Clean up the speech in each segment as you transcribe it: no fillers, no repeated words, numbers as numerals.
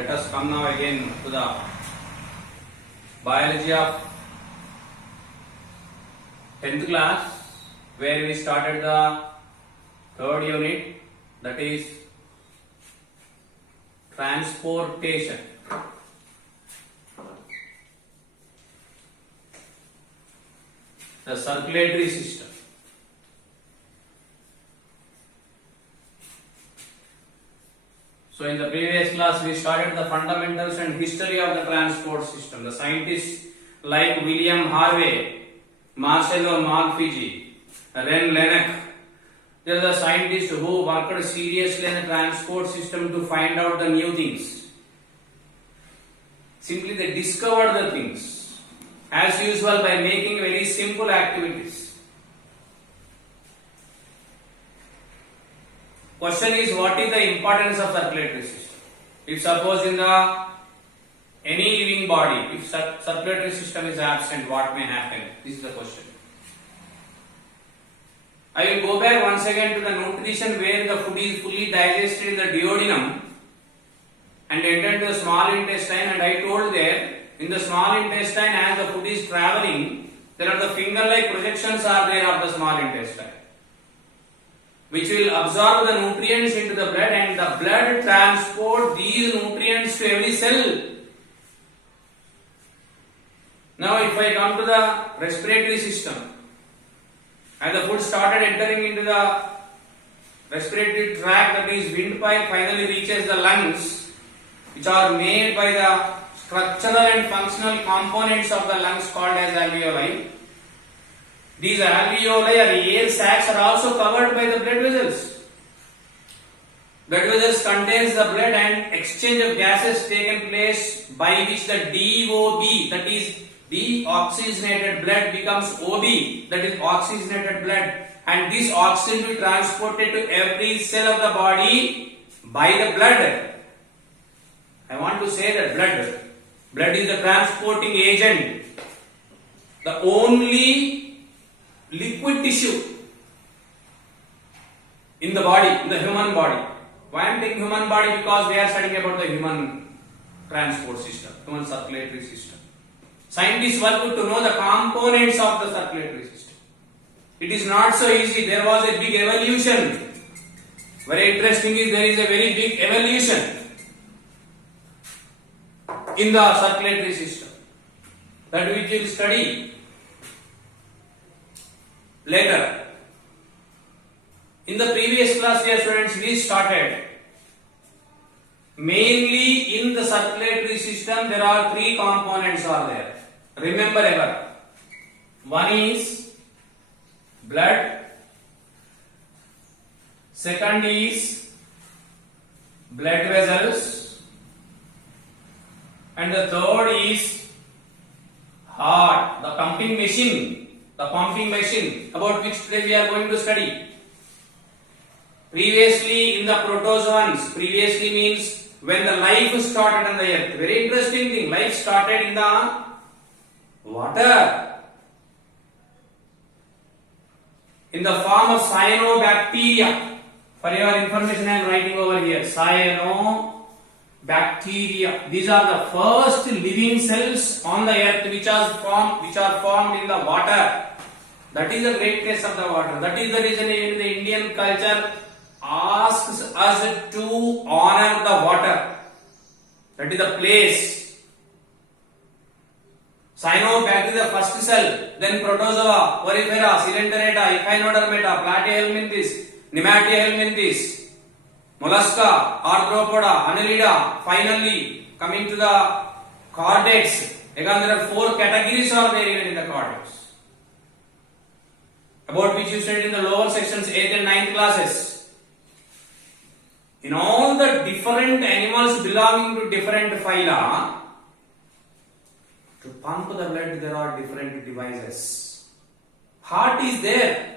let us come now again to the biology of 10th class, where we started the third unit, that is transportation. The circulatory system. So in the previous class we started the fundamentals and history of the transport system. The scientists like William Harvey, Marcello Marfigi, Ren Lennox, they are the scientists who worked seriously in the transport system to find out the new things. Simply they discovered the things, as usual, by making very simple activities. Question is, what is the importance of circulatory system? If suppose in the any living body, if circulatory system is absent, what may happen? This is the question. I will go back once again to the nutrition, where the food is fully digested in the duodenum and entered the small intestine, and I told there, in the small intestine, as the food is traveling, there are the finger-like projections are there of the small intestine, which will absorb the nutrients into the blood, and the blood transport these nutrients to every cell. Now if I come to the respiratory system, as the food started entering into the respiratory tract, that is windpipe, finally reaches the lungs, which are made by the structural and functional components of the lungs called as alveoli. These alveoli or air sacs are also covered by the blood vessels. Blood vessels contains the blood, and exchange of gases taken place by which the DOB, that is deoxygenated blood, becomes OB, that is oxygenated blood, and this oxygen will be transported to every cell of the body by the blood. I want to say that blood is the transporting agent, the only liquid tissue in the body, in the human body. Why I am taking human body? Because we are studying about the human transport system, human circulatory system. Scientists work to know the components of the circulatory system. It is not so easy. There was a big evolution. Very interesting is, there is a very big evolution in the circulatory system that we will study later. In the previous class, dear students, we started mainly in the circulatory system. There are three components are there. Remember ever. One is blood. Second is blood vessels. And the third is heart, the pumping machine. The pumping machine, about which today we are going to study. Previously in the protozoans, previously means when the life started on the earth. Very interesting thing, life started in the water, in the form of cyanobacteria. For your information, I am writing over here, cyanobacteria. These are the first living cells on the earth which are formed in the water. That is the greatness of the water. That is the reason in the Indian culture asks us to honor the water. That is the place. Cyanobacteria, the first cell, then protozoa, porifera, coelenterata, echinodermata, platyhelminthes, nematohelminthes, mollusca, arthropoda, annelida. Finally, coming to the chordates. Again, there are four categories are there even in the chordates, about which you studied in the lower sections, 8th and 9th classes. In all the different animals belonging to different phyla, to pump the blood there are different devices. Heart is there.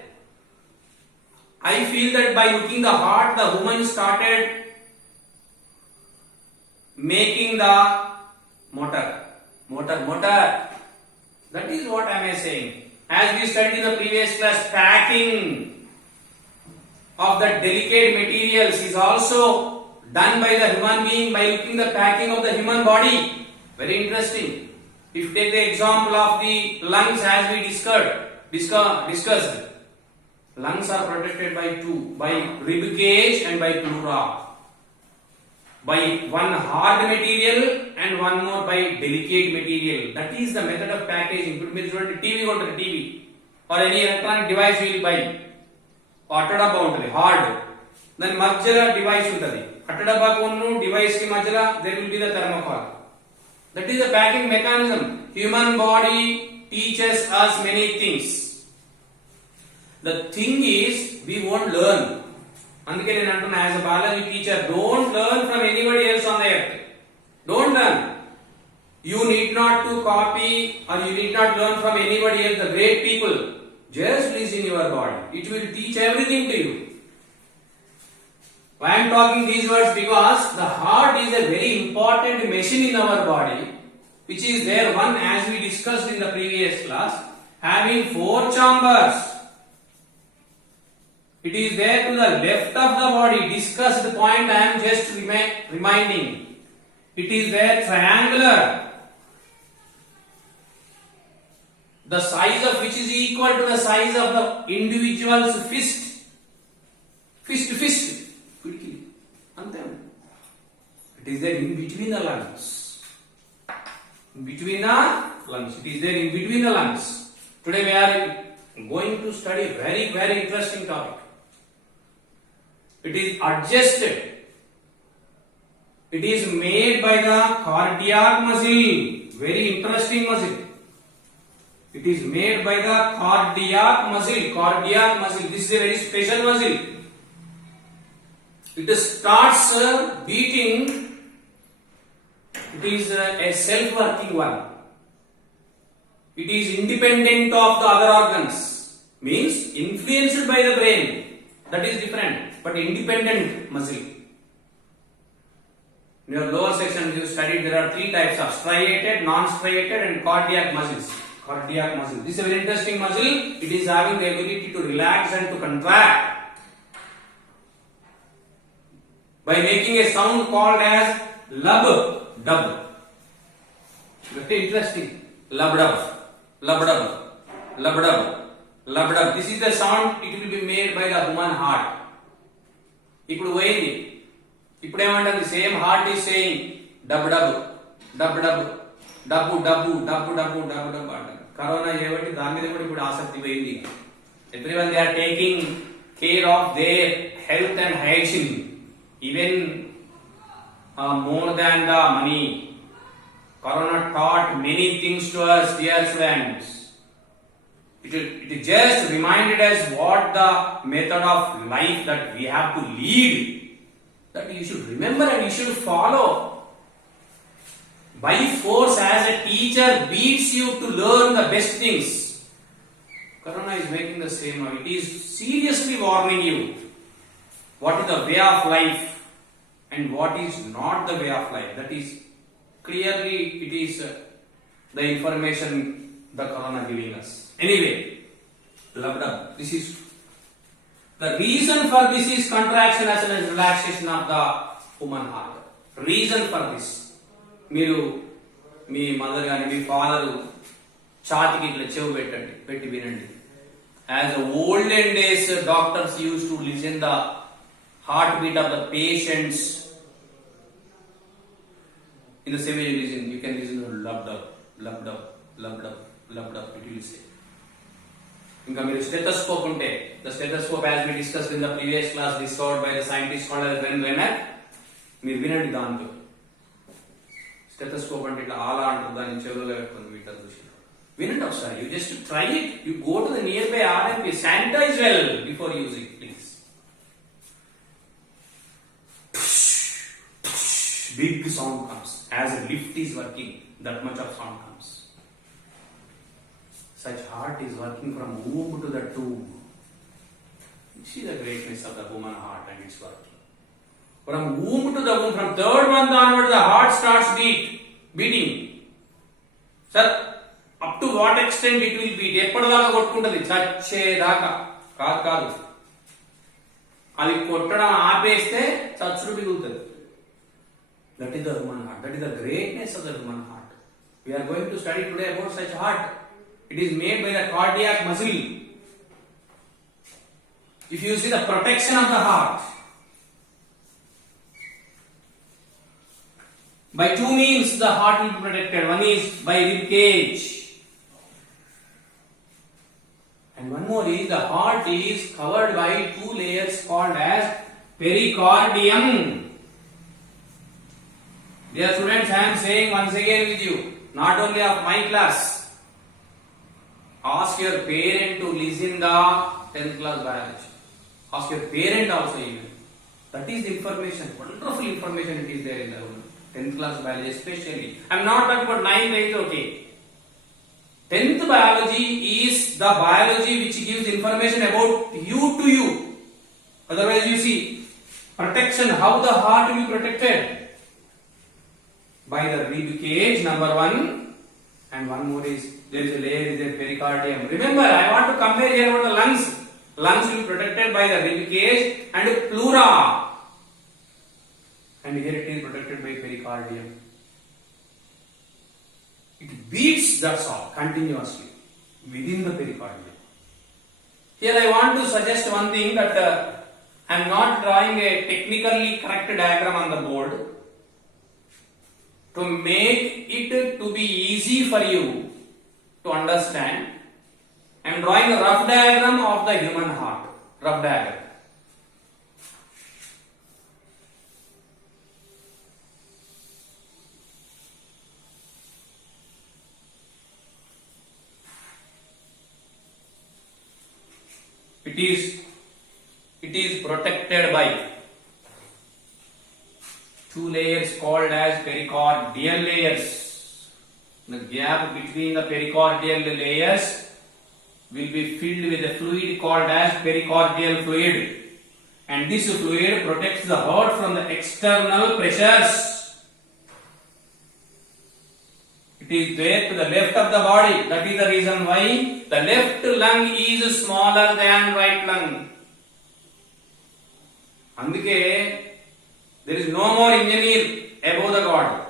I feel that by looking the heart, the woman started making the motor. That is what I am saying. As we studied in the previous class, packing of the delicate materials is also done by the human being by looking the packing of the human body. Very interesting. If you take the example of the lungs as we discussed, lungs are protected by two, by rib cage and by pleura, by one hard material and one more by delicate material. That is the method of packaging. TV or TV or any electronic device you will buy. అట్టడబ్బా ఉంటుంది hard, దాని మధ్యలో device ఉంటుంది. అట్టడబ్బాకు ఉన్న device కి మధ్యలో there will be the thermocol. That is the packing mechanism. Human body teaches us many things. The thing is we won't learn. అందుకే నేను అంటున్నా as a biology teacher, don't learn from anybody else on the earth. Don't learn. You need not to copy or you need not learn from anybody else, the great people. Just listen your body. It will teach everything to you. Why I am talking these words? Because the heart is a very important machine in our body, which is there one, as we discussed in the previous class, having 4 chambers. It is there to the left of the body. Discussed point I am just reminding. It is there triangular, the size of which is equal to the size of the individual's fist. Fist. It is there in between the lungs. It is there in between the lungs. Today we are going to study very, very interesting topic. It is adjusted. It is made by the cardiac muscle. Very interesting muscle. It is made by the cardiac muscle. This is a very special muscle. It starts beating. It is a self-working one. It is independent of the other organs. Means influenced by the brain. That is different. But independent muscle. In your lower section you studied there are 3 types of striated, non-striated and cardiac muscles. Cardiac muscle. This is a very interesting muscle. It is having the ability to relax and to contract by making a sound called as lub dub. Very interesting. Lub dub. This is the sound it will be made by the human heart. ఇప్పుడు పోయింది. ఇప్పుడు ఏమంటుంది? Same heart is saying dub అంటారు. Corona చేయబట్టి దాని మీద కూడా ఇప్పుడు ఆసక్తి పోయింది. Everyone they are taking care of their health and hygiene even more than the money. Corona taught many things to us, dear friends. It just reminded us what the method of life that we have to lead, that you should remember and you should follow. By force, as a teacher beats you to learn the best things. Corona is making the same. It is seriously warning you what is the way of life and what is not the way of life. That is clearly it is the information the Corona giving us. Anyway, loved up. This is the reason for this is contraction as well as relaxation of the human heart. Reason for this. మీరు మీ mother కానీ మీ father ఛాతికి ఇట్లా చెవు పెట్టి వినండి. As the olden days doctors used to listen the heartbeat of the patients. In the same way you listen, you can listen to loved up. It will say. ఇంకా మీరు stethoscope ఉంటే, the stethoscope as we discussed in the previous class discovered by the scientist called as Renner, మీరు వినండి దాంతో. Stethoscope అంటే ఇట్లా ఆలా అంటారు, దాన్ని చెవులో పెట్టుకుని వీటర్ చూసి వినండి ఒకసారి. You just try it. You go to the nearby RMP, sanitize well before using, please. Big sound comes as a lift is working. That much of sound comes. Such heart is working from womb to the tomb. You see the greatness of the human heart and its working. From womb to the womb, from 3rd month onward, the heart starts beating. Sir, up to what extent it will beat? ఎప్పటిదాకా కొట్టుకుంటది? చచ్చేదాకా కాదు. అది కొట్టడం ఆపేస్తే చచ్చుడు మిగులుతుంది. That is the human heart. That is the greatness of the human heart. We are going to study today about such heart. It is made by the cardiac muscle. If you see the protection of the heart, by two means the heart will be protected. One is by rib cage, and one more is the heart is covered by two layers called as pericardium. Dear students, I am saying once again with you, not only of my class, ask your parent to listen the 10th class biology. Ask your parent also even. That is the information, wonderful information it is there in the 10th class biology especially. I am not talking about 9th, 8th, okay. 10th biology is the biology which gives information about you to you. Otherwise you see, protection, how the heart will be protected. By the rib cage, number one, and one more is there is a layer is there pericardium. Remember, I want to compare here about the lungs. Lungs will be protected by the rib cage and pleura, and here it is protected by pericardium. It beats, that's all, continuously within the pericardium. Here I want to suggest one thing, that I am not drawing a technically correct diagram on the board. To make it to be easy for you to understand, I am drawing a rough diagram of the human heart. Rough diagram. It is protected by two layers called as pericardial layers. The gap between the pericardial layers will be filled with a fluid called as pericardial fluid, and this fluid protects the heart from the external pressures. It is there to the left of the body. That is the reason why the left lung is smaller than right lung. Andike there is no more engineer above the God.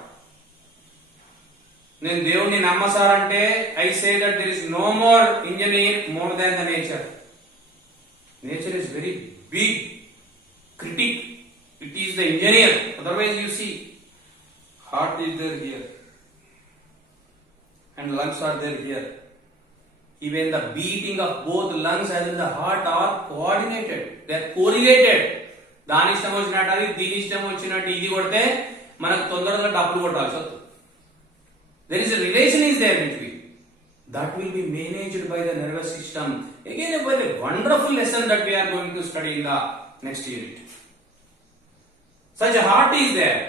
నేను దేవుణ్ణి నమ్మసారంటే I say that there is no more engineer more than the nature. Nature is very big critic. It is the engineer. Otherwise you see, heart is there here and lungs are there here. Even the beating of both lungs as well as the heart are coordinated. They are correlated. దాని ఇష్టం వచ్చినట్టు అది, దీని ఇష్టం వచ్చినట్టు ఇది కొడితే మనకు తొందరగా డబ్బులు కొట్టాల్సి వస్తుంది. There is a relation is there between. That will be managed by the nervous system. Again, a very wonderful lesson that we are going to study in the next unit. Such a heart is there.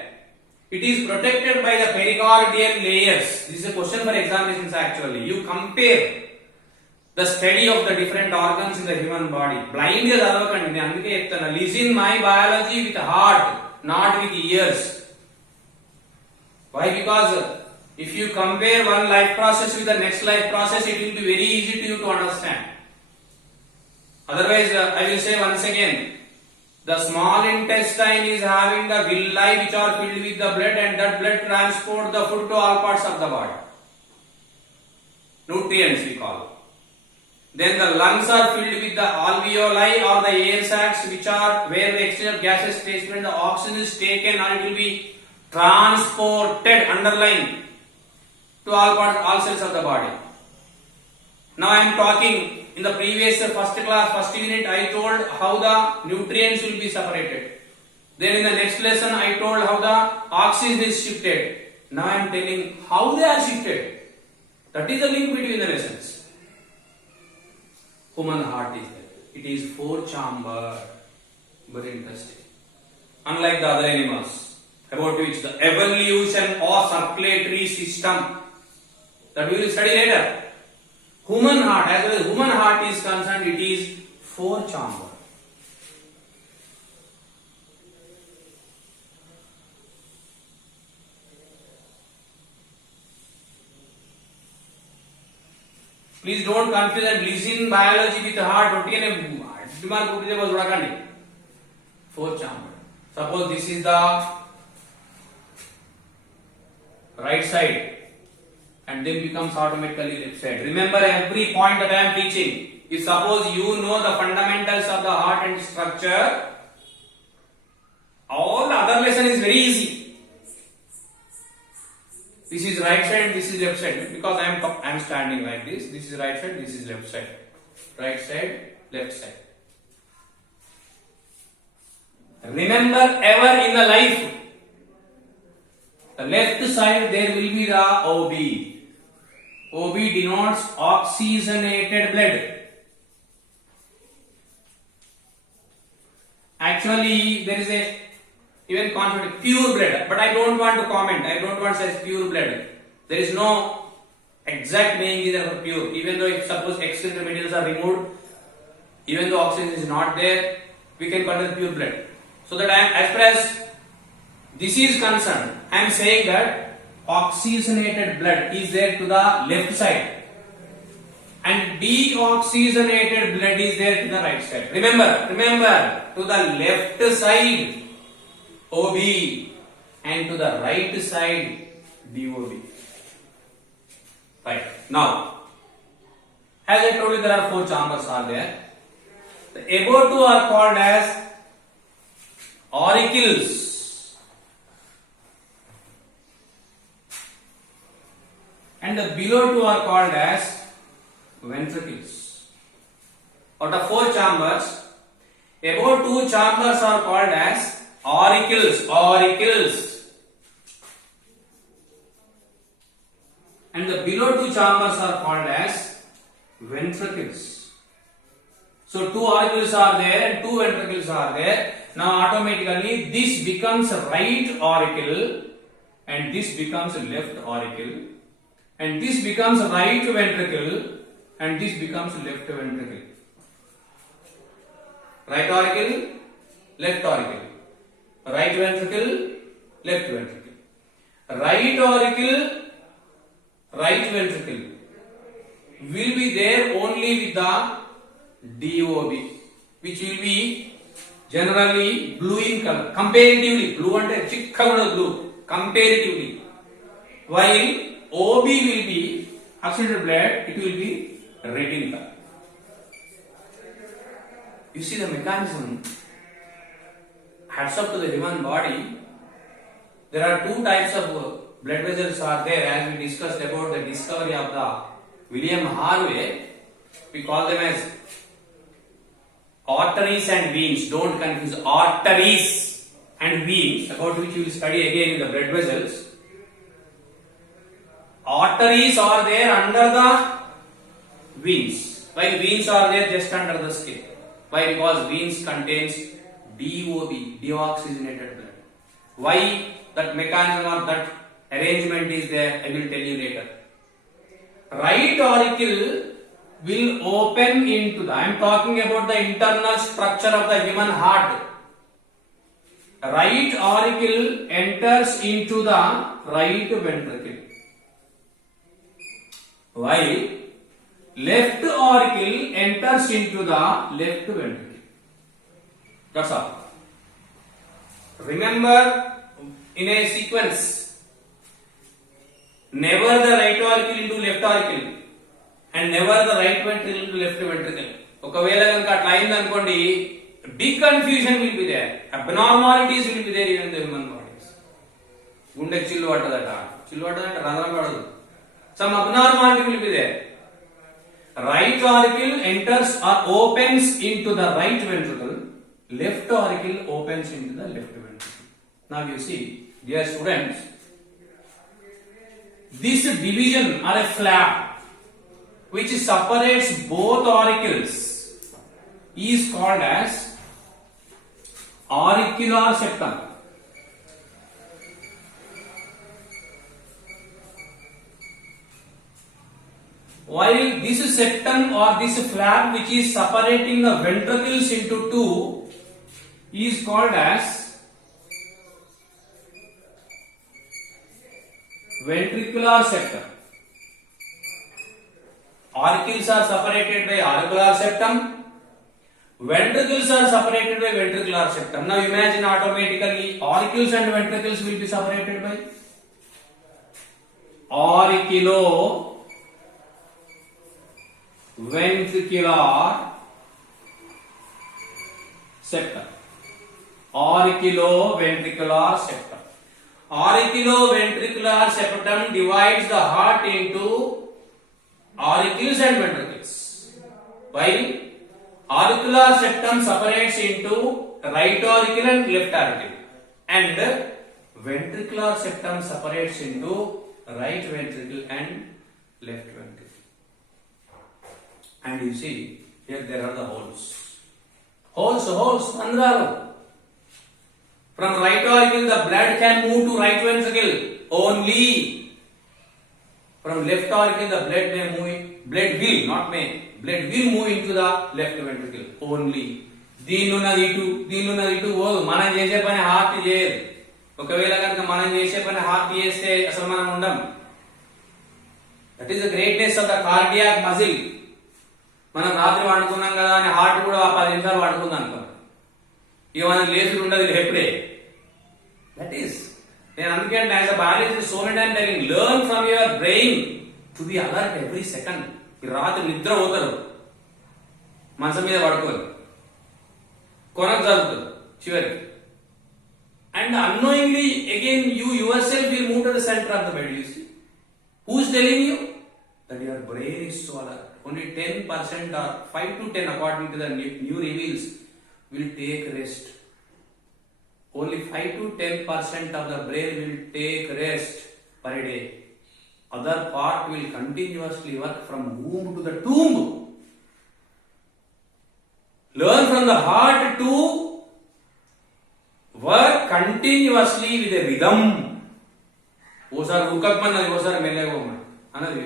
It is protected by the pericardial layers. This is a question for examinations actually. You compare the study of the different organs in the human body. Blind is adavakandi. Anduke cheptana. Listen my biology with heart, not with ears. Why? Because if you compare one life process with the next life process, it will be very easy to you to understand. Otherwise, I will say once again, the small intestine is having the villi which are filled with the blood, and that blood transport the food to all parts of the body. Nutrients we call. Then the lungs are filled with the alveoli or the air sacs, which are where the external gases stays when the oxygen is taken, and it will be transported, underlined, to all parts, all cells of the body. Now I am talking in the previous first class, first unit, I told how the nutrients will be separated. Then in the next lesson, I told how the oxygen is shifted. Now I am telling how they are shifted. That is the link between the lessons. Human heart is there. It is 4-chamber, very interesting. Unlike the other animals, about which the evolution of circulatory system that we will study later. Human heart, as well as human heart is concerned, it is 4-chamber. Please don't confuse and listen biology with heart. Fourth chamber. Suppose this is the right side, and then becomes automatically left side. Remember every point that I am teaching. If suppose you know the fundamentals of the heart and structure, all the other lesson is very easy. This is right side, this is left side. Because I am standing like this. This is right side, this is left side. Right side, left side. Remember ever in the life, the left side there will be the OB. OB denotes oxygenated blood. Actually, there is a even concept pure blood, but I don't want to comment. I don't want to say pure blood. There is no exact name either for pure. Even though if suppose extra materials are removed, even though oxygen is not there, we can call it pure blood. So that as far as this is concerned, I am saying that oxygenated blood is there to the left side and deoxygenated blood is there to the right side. Remember, to the left side OB and to the right side DOB. Right. Now, as I told you, there are 4 chambers are there. The above 2 are called as auricles and the below 2 are called as ventricles. Out of 4 chambers, above 2 chambers are called as auricles, and the below 2 chambers are called as ventricles. So 2 auricles are there and 2 ventricles are there. Now automatically this becomes right auricle and this becomes left auricle and this becomes right ventricle and this becomes left ventricle. Right auricle, left auricle. Right ventricle, left ventricle. Right auricle, right ventricle will be there only with the DOB, which will be generally blue in color. Comparatively, blue and chikkavada blue. Comparatively, while OB will be oxygenated blood, it will be red in color. You see the mechanism. Hats up to the human body. There are 2 types of blood vessels are there, as we discussed about the discovery of the William Harvey. We call them as arteries and veins. Don't confuse arteries and veins, about which we will study again in the blood vessels. Arteries are there under the veins, while veins are there just under the skin. Why? Because veins contains DOB, deoxygenated blood. Why that mechanism or that arrangement is there, I will tell you later. Right auricle will open into the, I am talking about the internal structure of the human heart. Right auricle enters into the right ventricle, while left auricle enters into the left ventricle. That's all. Remember, in a sequence, never the right auricle into left auricle and never the right ventricle into left ventricle. ఒకవేళ కనుక అట్లా అయింది అనుకోండి, big confusion will be there. Abnormalities will be there even in the human bodies. గుండెకి చిల్లు పట్టదట రంధ్రం పడదు. Some abnormality will be there. Right auricle enters or opens into the right ventricle. Left auricle opens into the left ventricle. Now you see, dear students, this division or a flap which separates both auricles is called as auricular septum. While this septum or this flap which is separating the ventricles into 2 is called as ventricular septum. Auricles are separated by auricular septum. Ventricles are separated by ventricular septum. Now imagine automatically auricles and ventricles will be separated by auriculoventricular septum. Auriculoventricular septum. Auriculoventricular septum divides the heart into auricles and ventricles, while auricular septum separates into right auricle and left auricle, and ventricular septum separates into right ventricle and left ventricle. And you see here there are the holes, randralu. From right auricle the blood can move to right ventricle only. From left auricle the blood will move into the left ventricle only. దీనున్నది ఇటు పోదు. మనం చేసే పని heart చేయదు. ఒకవేళ కనుక మనం చేసే పని హార్ట్ చేస్తే అసలు మనం ఉండం. That is the greatness of the cardiac muscle. మనం రాత్రి వండుకున్నాం కదా అని హార్ట్ కూడా 10 నిమిషాలు వండుకుంది అనుకో, ఇక మనం లేచుడు ఉండదు ఎప్పుడే. దట్ ఈస్ నేను అందుకే as a biologist so many times telling, learn from your brain to be alert every second. ఈ రాత్రి నిద్ర పోతారు, మనసు మీద పడుకోరు, కొనకు జరుగుతుంది చివరికి. And unknowingly again you yourself will move to the center of the bed. You see, who is telling you that your brain is so alert? Only 10% or 5 to 10 according to the new reveals will take rest. Only 5 to 10% of the brain will take rest per day. Other part will continuously work from womb to the tomb. Learn from the heart to work continuously with a rhythm. ఓసారి ఉక్కమన్నది, ఓసారి మెల్లగోమని అన్నది.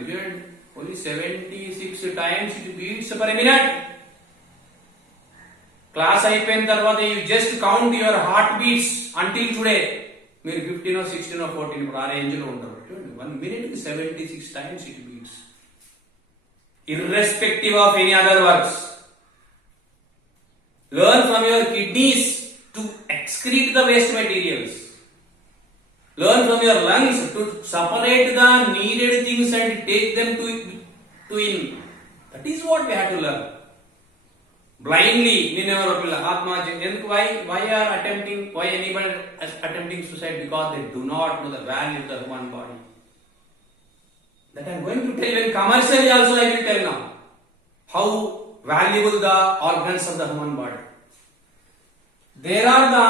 Only 76 times it beats per minute. Class అయిపోయిన తర్వాత you just count your heart beats until today. మీరు 15 16 14 ఇప్పుడు ఆ range లో ఉంటారు. 1 minute కి 76 times it beats, irrespective of any other works. Learn from your kidneys to excrete the waste materials. Learn from your lungs to separate the needed things and take them to in. That is what we have to learn. Blindly, why are attempting, why anybody is attempting suicide? Because they do not know the value of the human body. That I am going to tell you in commercially also. I will tell now how valuable the organs of the human body. There are the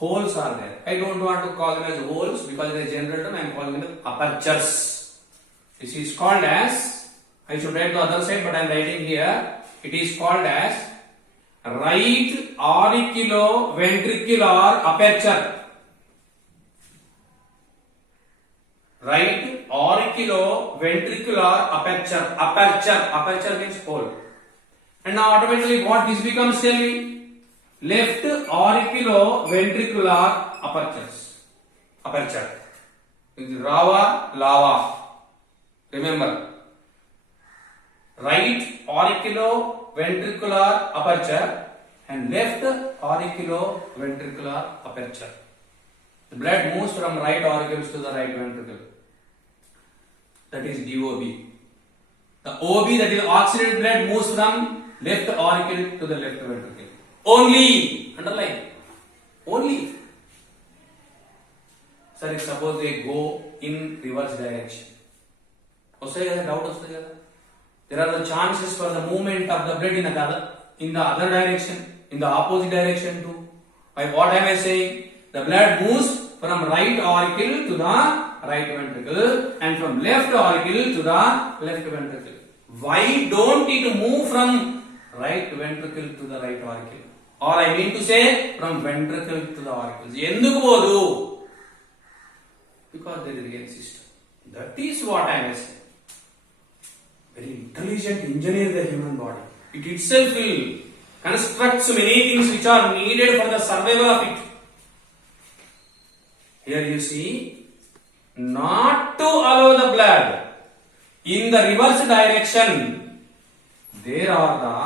holes are there. I don't want to call them as holes because they are general term. I am calling them apertures. This is called as, I should write the other side but I am writing here. It is called as right auriculoventricular aperture. Right auriculoventricular aperture. Aperture means hole. And now automatically what this becomes, tell me? Left auriculoventricular aperture. Rava, lava. Remember, right auriculoventricular aperture and left auriculoventricular aperture. The blood moves from right auricles to the right ventricle. That is DOB. The OB, that is oxygenated blood, moves from left auricle to the left ventricle. Only, underline, only. Sir, suppose they go in reverse direction. There are the chances for the movement of the blood in the other direction, in the opposite direction too. By what am I saying? The blood moves from right auricle to the right ventricle and from left auricle to the left ventricle. Why don't it move from right ventricle to the right auricle? Or I mean to say from ventricle to the auricles. Enduku podu? Because there is a system. That is what I am saying. Very intelligent engineer the human body. It itself will construct many things which are needed for the survival of it. Here you see, not to allow the blood in the reverse direction, there are the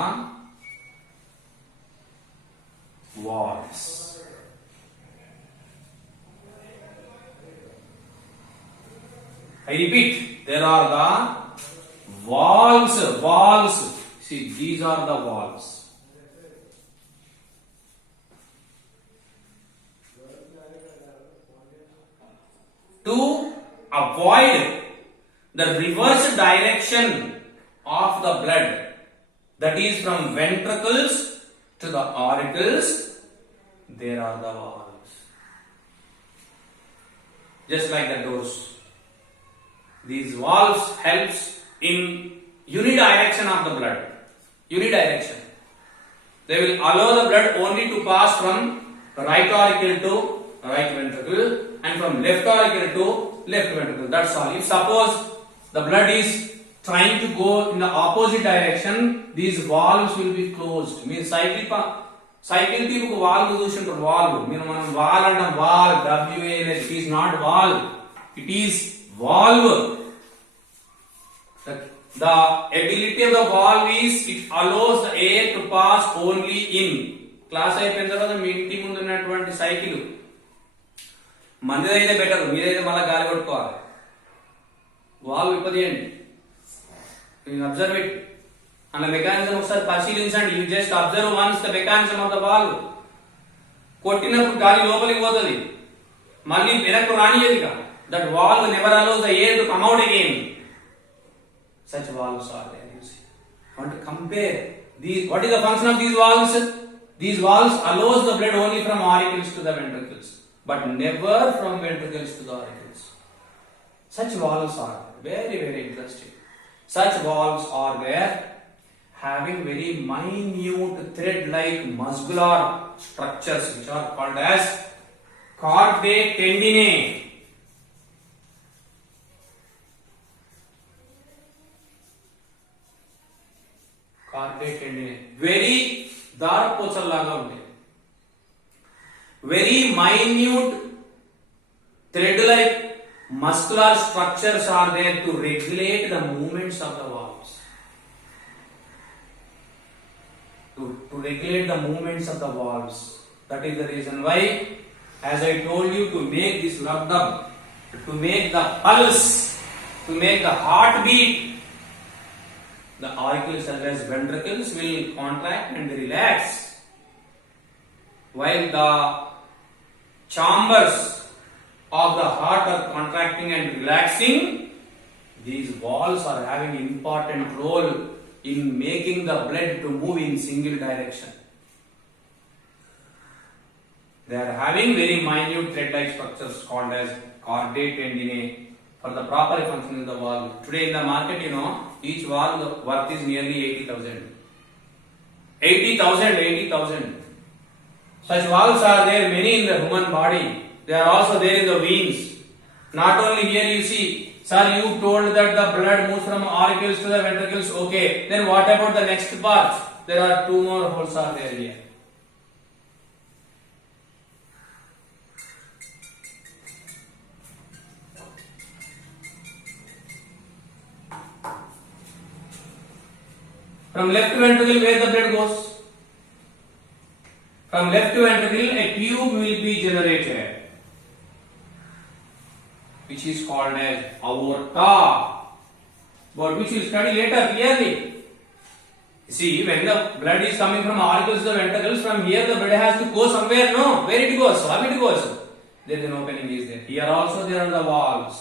valves. I repeat, there are the valves. See, these are the valves. To avoid the reverse direction of the blood, that is from ventricles to the auricles, there are the valves. Just like the doors. These valves helps in unidirection of the blood. Unidirection. They will allow the blood only to pass from right auricle to right ventricle and from left auricle to left ventricle. That's all. If suppose the blood is trying to go in the opposite direction, these valves will be closed. Means cycle tube valve చూసుంటారు valve. మనం valve అంటాం valve WAL. It is not valve. It is valve. The ability of the valve is it allows the air to pass only in. Class అయిపోయిన తర్వాత మీ ఇంటి ముందు ఉన్నటువంటి cycle మందిదైతే better, మీదైతే మళ్ళీ గాలి కొట్టుకోవాలి. వాల్వ్ విప్పదీయండి, అబ్జర్వ్ ఇట్ అన్న మెకానిజం ఒకసారి పరిశీలించండి. You just observe once the mechanism of the valve. కొట్టినప్పుడు గాలి లోపలికి పోతుంది, మళ్ళీ వెనక్కు రానియదుగా. That valve never allows the air to come out again. Such valves are there. You see, want to compare these. What is the function of these valves? These valves allows the blood only from auricles to the ventricles, but never from ventricles to the auricles. Such valves are very, very interesting. Such valves are there, having very minute thread-like muscular structures, which are called as cardae tendinae. Cardae tendinae. Very దారపోచల్లాగా ఉంటాయి. Very minute thread-like muscular structures are there to regulate the movements of the valves. To regulate the movements of the valves. That is the reason why, as I told you, to make this rhythm, to make the pulse, to make the heartbeat, the auricles as well as ventricles will contract and relax, while the chambers of the heart are contracting and relaxing. These valves are having important role in making the blood to move in single direction. They are having very minute thread-like structures called as cardae tendinae for the proper functioning of the valve. Today in the market, each valve worth is nearly 80,000. 80,000. Such valves are there many in the human body. They are also there in the veins. Not only here you see, sir, you told that the blood moves from auricles to the ventricles. Okay, then what about the next part? There are two more holes are there here. From left ventricle, where the blood goes? From left ventricle, a tube will be generated, which is called as aorta, but which we will study later clearly. See, when the blood is coming from auricles to the ventricles, from here the blood has to go somewhere. No, where it goes? How it goes? There is an opening is there. Here also there are the valves.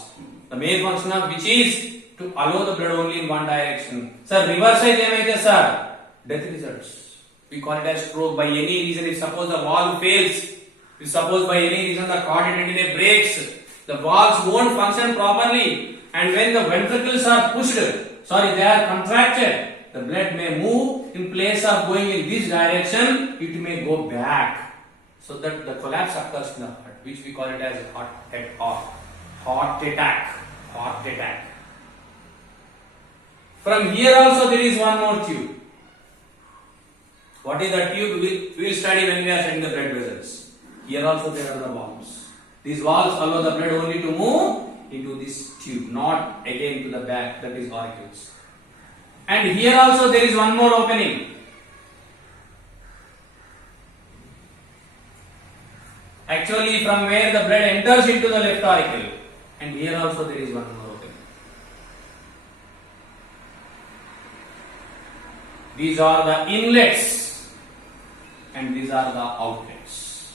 The main function of which is to allow the blood only in one direction. Sir, reverse side emaithe sir, death results. We call it as stroke. By any reason, if suppose the valve fails, if suppose by any reason the cardae tendinae breaks, the valves won't function properly, and when the ventricles are pushed, they are contracted, the blood may move. In place of going in this direction, it may go back, so that the collapse occurs in the heart, which we call it as heart attack. From here also there is one more tube. What is the tube? We will study when we are studying the blood vessels. Here also there are the valves. These valves allow the blood only to move into this tube, not again to the back, that is auricles. And here also there is one more opening. Actually, from where the blood enters into the left auricle, and here also there is one more opening. these are the inlets and these are the outlets.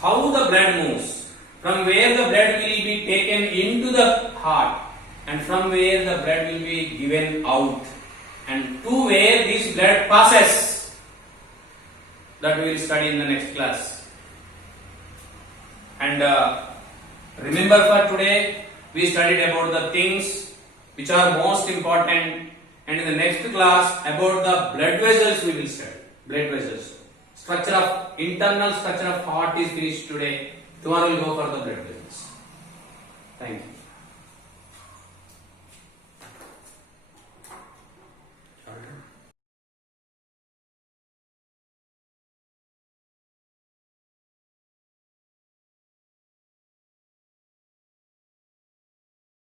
How the blood moves, from where the blood will be taken into the heart and from where the blood will be given out and to where this blood passes, that we will study in the next class. And remember, for today we studied about the things which are most important, and in the next class about the blood vessels we will study. Blood vessels. Internal structure of heart is finished today. Tomorrow we will go for the blood vessels. Thank you.